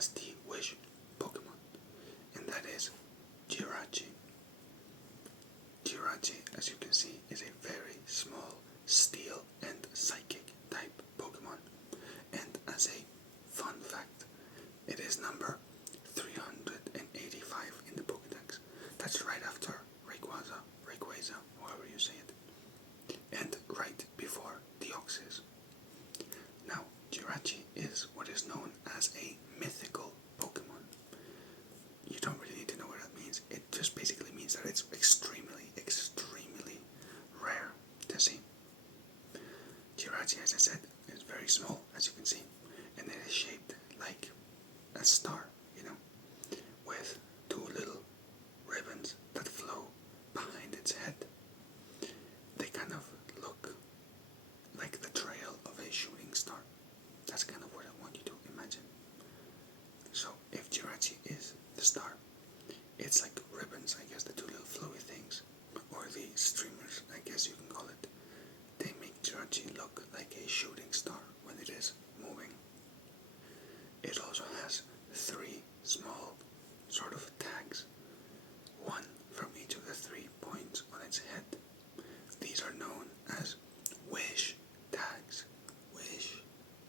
as the Wish Pokémon, and that is Jirachi. Jirachi, as you can see, is a very small steel and psychic type Pokemon, and as a fun fact, it is number 385 in the Pokedex. That's right after Rayquaza, however you say it, and right before Deoxys. Now, Jirachi is what is known as a mythical Pokemon. You don't really need to know what that means. It just basically means that it's extremely, extremely rare to see. Jirachi, as I said, is very small, as you can see, and it is shaped like a star, with two little ribbons that flow behind its head. They kind of look like the trail of a shooting star. That's kind of what I want you to imagine. So, if Jirachi is the star, it's like ribbons, I guess, the two little flowy things, or the streamers, I guess you can call it. They make Jirachi look like a shooting star when it is moving. It also has three small sort of tags, one from each of the 3 points on its head. These are known as wish tags. Wish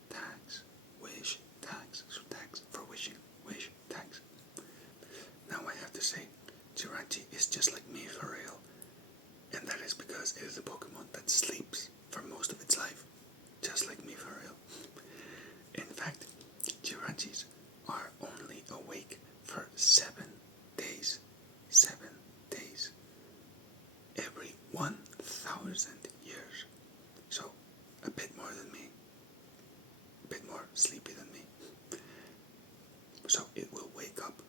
tags. Wish tags. So tags for wishing. Wish tags. Now I have to say, Jirachi is just like me for real. And that is because it is a Pokemon that sleeps for most of its life. Just like me for real. In fact, Jirachis are only awake for 7 days. 7 days. Every 1,000 years. So, a bit more than me. A bit more sleepy than me. So, it will wake up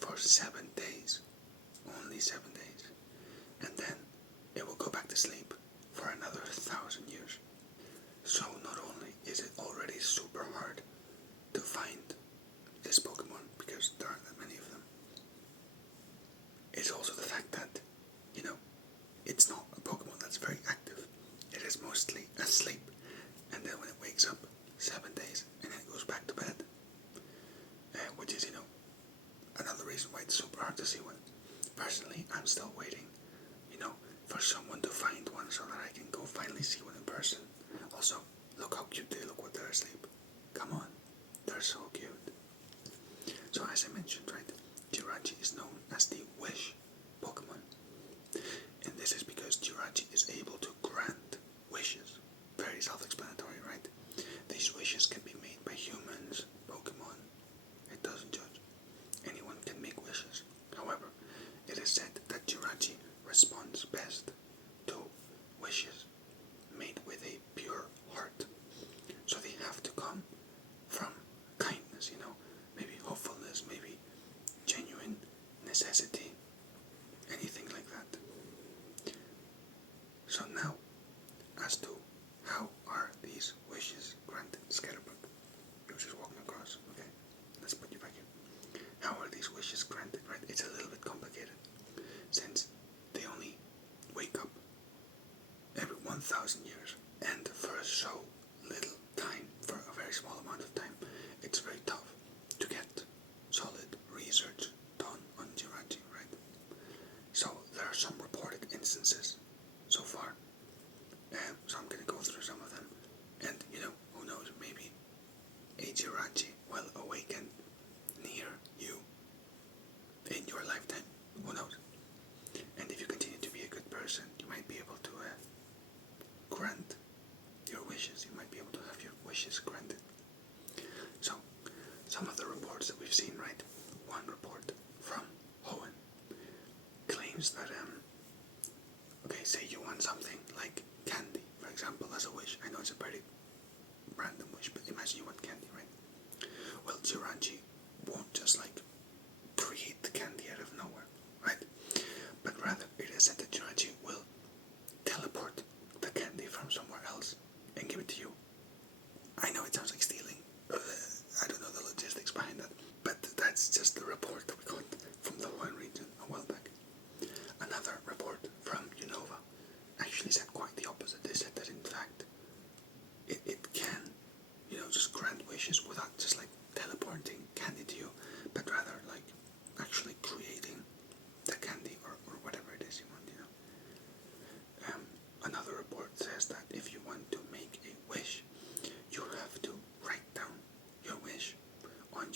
for 7 days. Only 7 days. And then, it will go back to sleep for another 1,000 years. So, not only is it already super hard to find this Pokemon, because there aren't that many of them, it's also the fact that, it's not a Pokemon that's very active. It is mostly asleep, and then when it wakes up, 7 days, and then it goes back to bed. Which is, another reason why it's super hard to see one. Personally, I'm still waiting, for someone to find one so that I can go finally see one in person. Also, look how cute they look when they're asleep. Come on, they're so cute. So as I mentioned, right, Jirachi is known as the Wish Pokemon. And this is because Jirachi is able to grant wishes. Very self-explanatory, right? These wishes can be made by humans, Pokemon. It doesn't judge. Anyone can make wishes. However, it is said that Jirachi responds best to wishes made with a pure heart. So they have to come from kindness, maybe hopefulness, maybe genuine necessity, anything like that. So now, as to how are these wishes granted? Scatterbug, you're just walking across, okay? Let's put you back in. How are these wishes granted, right? It's a little bit complicated, since they only wake up every 1,000 years, and for so little time, for a very small amount of time, it's very tough to get solid research done on Jirachi, right? So there are some reported instances so far, so I'm going to go through some of them, and who knows, maybe a Jirachi will awaken near you in your lifetime, who knows? And if you continue to be a good person, you might be able to grant your wishes. You might be able to have your wishes granted. So, some of the reports that we've seen, right? One report from Hoenn claims that, say you want something like candy, for example, as a wish. I know it's a pretty random wish, but imagine you want candy, right? Well, Jirachi won't just create the candy out of nowhere, right? But rather, it is said that Jirachi will teleport the candy from somewhere else and give it to you. I know it sounds like stealing. I don't know the logistics behind that, but that's just the report that we got from the Hoenn region a while back. Another report from Unova actually said quite the opposite. They said that in fact it can, just grant wishes without just teleporting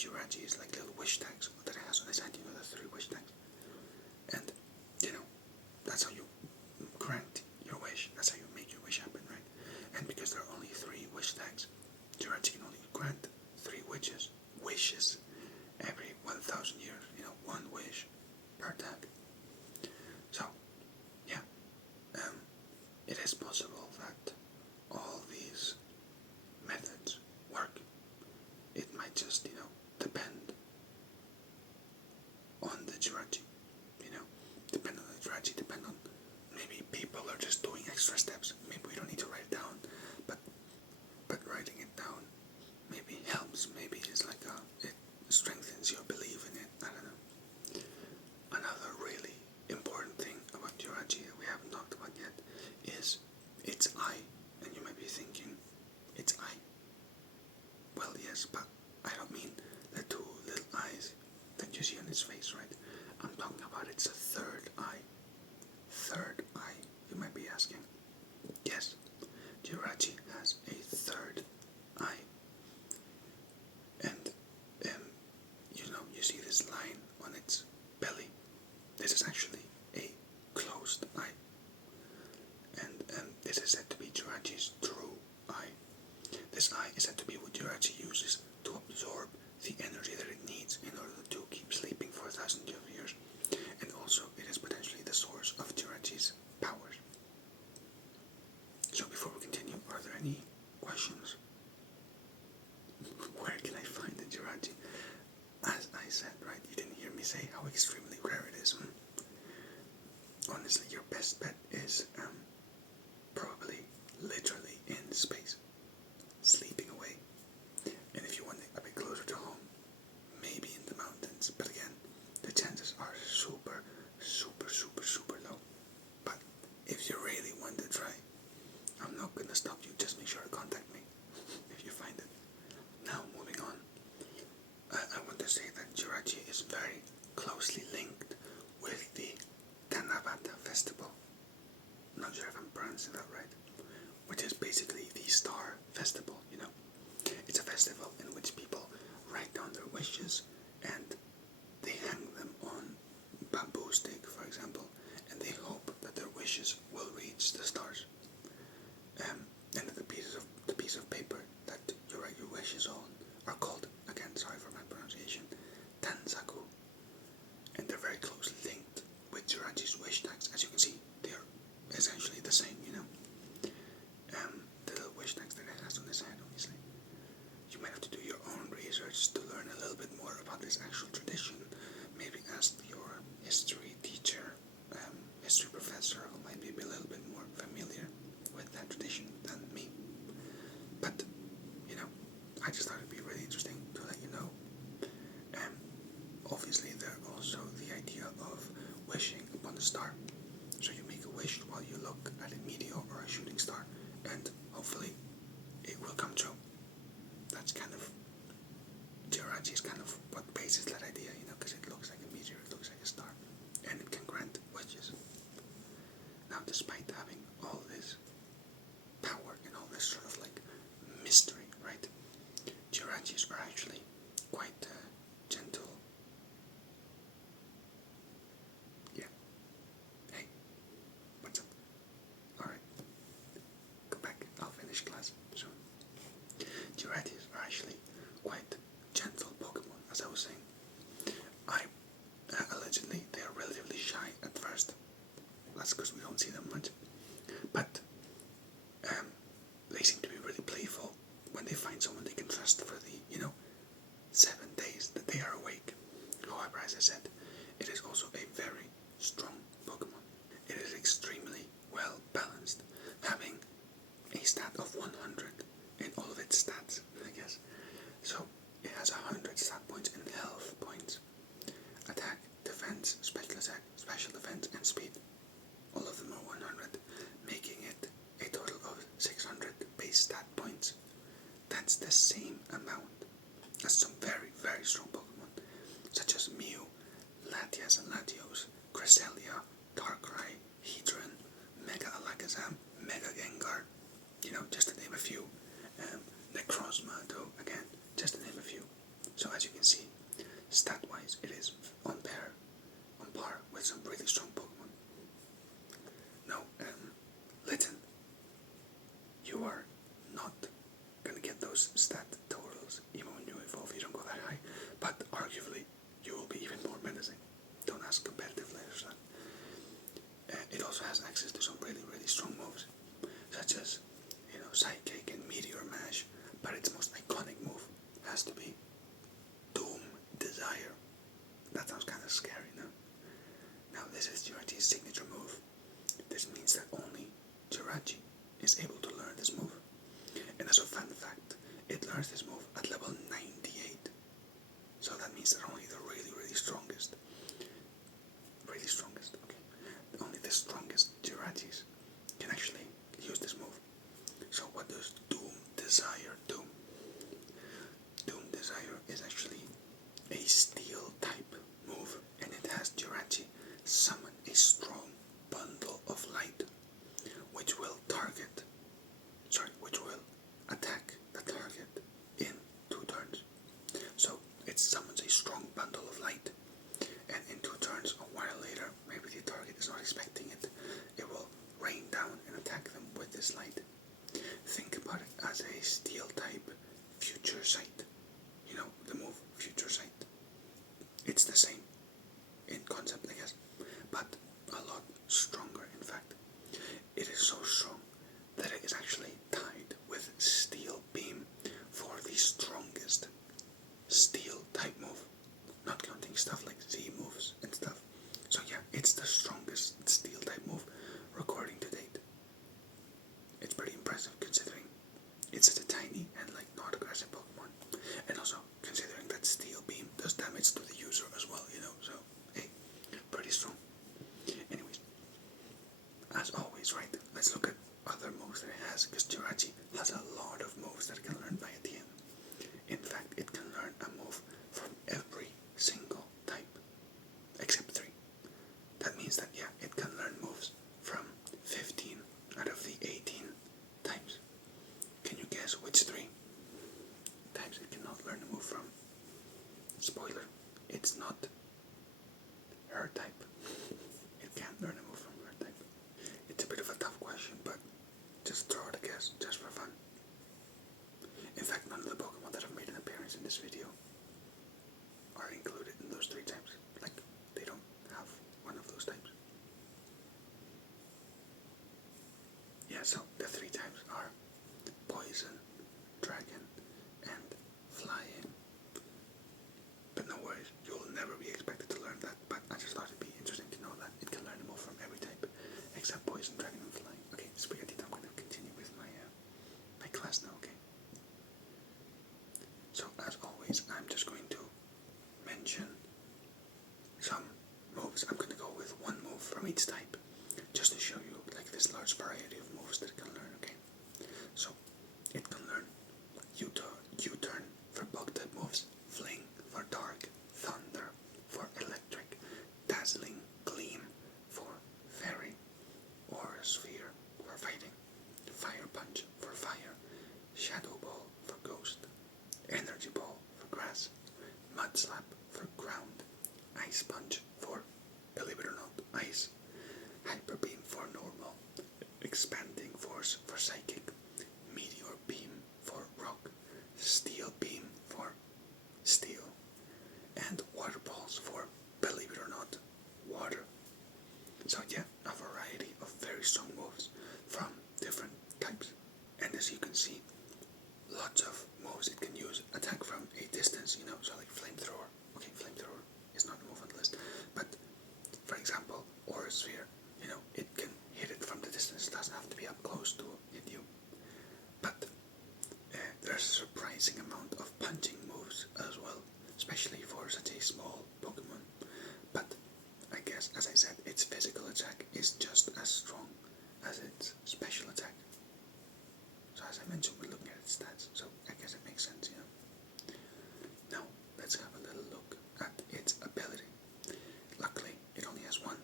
Jirachi is like little wish tags that it has on its head, the 3 wish tags. And, that's how you grant your wish, that's how you make your wish happen, right? And because there are only 3 wish tags, Jirachi can only grant 3 wishes every 1,000 years, 1 wish per tag. So, yeah, it is possible that all these methods work. It might just, depend on the Jirachi, depend on the Jirachi, depend on maybe people are just doing extra steps. Maybe we don't need to write it down, but writing it down maybe helps. Maybe it's like it strengthens your belief in it. I don't know. Another really important thing about Jirachi that we haven't talked about yet is its eye. And you might be thinking, its eye? Well, yes, but I don't mean the 2 little eyes that you see on its face, right? I'm talking about its third eye. Third eye, you might be asking. Yes, Jirachi has a third eye. And, you see this line on its belly. This is actually a closed eye. And this is said to be Jirachi's true eye. This eye is said to be what Jirachi uses to absorb the energy that it needs in order to keep sleeping for 1,000 years. And also, it is potentially the source of Jirachi's powers. So before we continue, are there any questions? Where can I find the Jirachi? As I said, right, you didn't hear me say how extremely rare it is. Honestly, your best bet is probably literally in space, sleeping away. And if you want it a bit closer to home, maybe in the mountains. But again, the chances are super, super, super, super low. But if you really want to try, I'm not going to stop you. Just make sure to contact me if you find it. Now, moving on. I want to say that Jirachi is very closely linked with the Tanabata festival. Not sure if I'm pronouncing that right. Which is basically the star festival, It's a festival in which people write down their wishes and they hang them on bamboo stick, for example, and they hope that their wishes will reach the stars. And the piece of paper that you write your wishes on are called, again, sorry for my pronunciation, Tanzaku. And they're very closely linked with Jirachi's wish tags. As you can see, they're essentially the same, the little wish tags that it has on its head, obviously. You might have to do your own research to learn a little bit more about this actual tradition. Maybe ask your history teacher, history professor, who might be a little bit more familiar with that tradition than me. But, I just thought it'd be really interesting to let you know. Obviously, there's also the idea of wishing upon a star. So you make a wish while you look at a meteor or a shooting star, and hopefully it will come true. That's kind of Jirachi's kind of what bases that idea, because it looks like a meteor, it looks like a star, and it can grant wishes. Now, despite having all this power and all this sort of like mystery, right? Jirachis are actually quite gentle. Yeah. Hey, what's up? Alright. Go back. I'll finish class soon. Jirachis are actually quite gentle Pokemon, as I was saying. Allegedly, they are relatively shy at first. That's because we don't see them much. But they seem to be really playful when they find someone they can trust for the, 7 days that they are awake. However, as I said, it is also a very strong Pokemon. It is extremely well balanced, having a stat of 100 in all of its stats, I guess. So it has 100 stat points in health points, attack, defense, special attack, special defense, and speed. All of them are 100, making it a total of 600 base stat points. That's the signature move. This means that only Jirachi is able to learn this move. And as a fun fact, it learns this move at level 98. So that means that only the really strongest, only the strongest Jirachis can actually use this move. So what does Doom Desire do? Doom Desire is actually a steel type move, and it has Jirachi summon a strong bundle of light, which will attack the target in 2 turns. So it summons a strong bundle of light, and in 2 turns, a while later, maybe the target is not expecting it, it will rain down and attack them with this light. Think about it as a steel type future sight. You know, the move future sight. It's the same in concept, I guess, but a lot stronger, in fact. It is so strong that it is actually tied with Steel Beam for the strongest steel type move, not counting stuff like Z moves and stuff. So yeah, it's the strongest steel type move recording to date. It's pretty impressive considering it's such a tiny and like not aggressive Pokemon, and also considering that Steel Beam does damage to the user as well, you know, so hey, pretty strong. Anyways, as always, right, let's look at other moves that it has, because Jirachi has a lot of moves that it can learn via TM. In fact, it can learn a move from every single type, except 3. That means that, yeah, it can learn moves from 15 out of the 18 types. Can you guess which 3 types it cannot learn a move from? Spoiler, it's not her type. It can't learn a move from her type. It's a bit of a tough question, but just throw out a guess, just for fun. In fact, none of the Pokemon that have made an appearance in this video are included in those 3 types. Like, they don't have one of those types. Yeah, so the 3 types are Poison, Dragon, and Flying. But no worries, you'll never be expected to learn that, but I just thought it'd be interesting to know that it can learn a move from every type, except Poison, Dragon, and Flying. Okay, Spaghetti, I'm going to continue with my class now, okay? So, as always, I'm just going to mention some moves. I'm going to go with 1 move from each type, just to show you like this large variety of moves that it can learn, okay? So, it can learn U-turn for bug type moves, Fling for dark, Thunder for electric, Dazzling Gleam for fairy, Aura Sphere for fighting, Fire Punch for fire, Shadow Ball for ghost, Energy Ball for grass, Mud Slap for ground, Ice Punch for, believe it or not, ice, Hyper Beam for normal, Expanding Force for psychic, Meteor Beam for rock, Steel Beam for steel, and Water Balls for, believe it or not, water. So yeah, a variety of very strong moves from different types. And as you can see, lots of moves it can use attack from a distance, you know, so like Flamethrower. Okay, Flamethrower is not a move on the list, but for example, Aura Sphere, you know, it can hit it from the distance, it doesn't have to be up close to hit you. But there's a surprising amount of punching moves as well, especially for such a small Pokemon. But I guess, as I said, its physical attack is just as strong as its special attack. So as I mentioned, we're looking at its stats, so I guess it makes sense, you know. Now, let's have a little look at its ability. Luckily, it only has 1,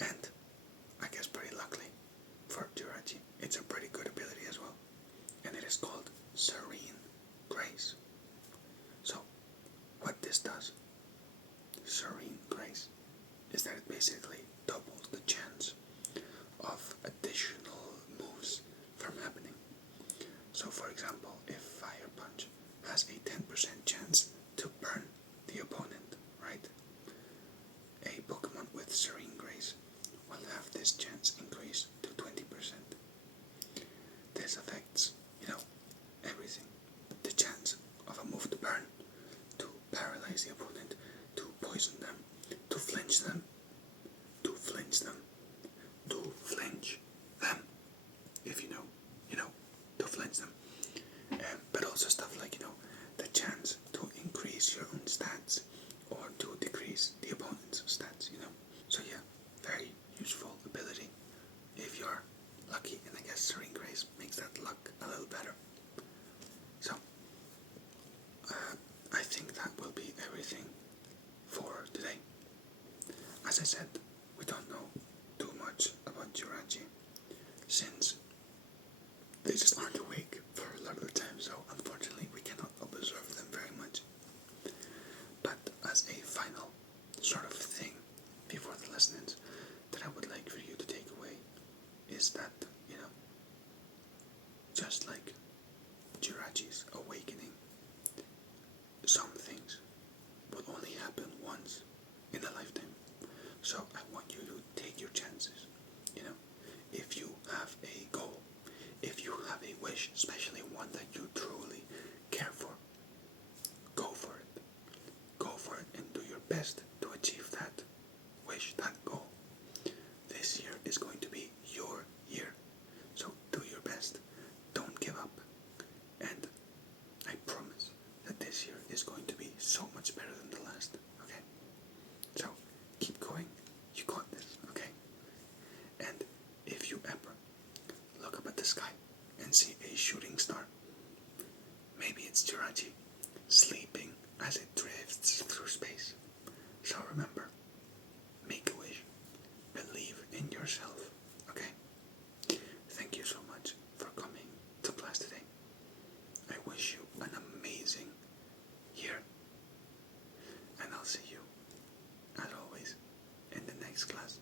and I guess pretty luckily for Jirachi, it's a pretty good ability as well. And it is called Serene Grace. So, what this does, Serene Grace, is that it basically doubles the chance of additional moves from happening. So for example, if Fire Punch has a 10% chance to burn the opponent, right? A Pokemon with Serene Grace will have this chance increase to 20%. This affects, you know, everything. The chance of a move to burn, to paralyze the opponent, to poison them, to flinch them, as I said, we don't know too much about Jirachi since they just aren't awake for a lot of the time, so unfortunately we cannot observe them very much. But as a final sort of thing before the lessons that I would like for you to take away is that, just like Jirachi's awakening, some things would only happen once in a lifetime. So I want you to take your chances. If you have a goal, if you have a wish, especially one that you truly care for, go for it. Go for it and do your best to achieve that wish, that goal. This year is going to be your year. So do your best. Don't give up. And I promise that this year is going to be so much better than the last. Okay? So keep going. You got this. Okay? And if you ever look up at the sky and see a shooting star, maybe it's Jirachi sleeping as it drifts through space. So remember, make a wish, believe in yourself, okay? Thank you so much for coming to class today. I wish you an amazing year, and I'll see you, as always, in the next class.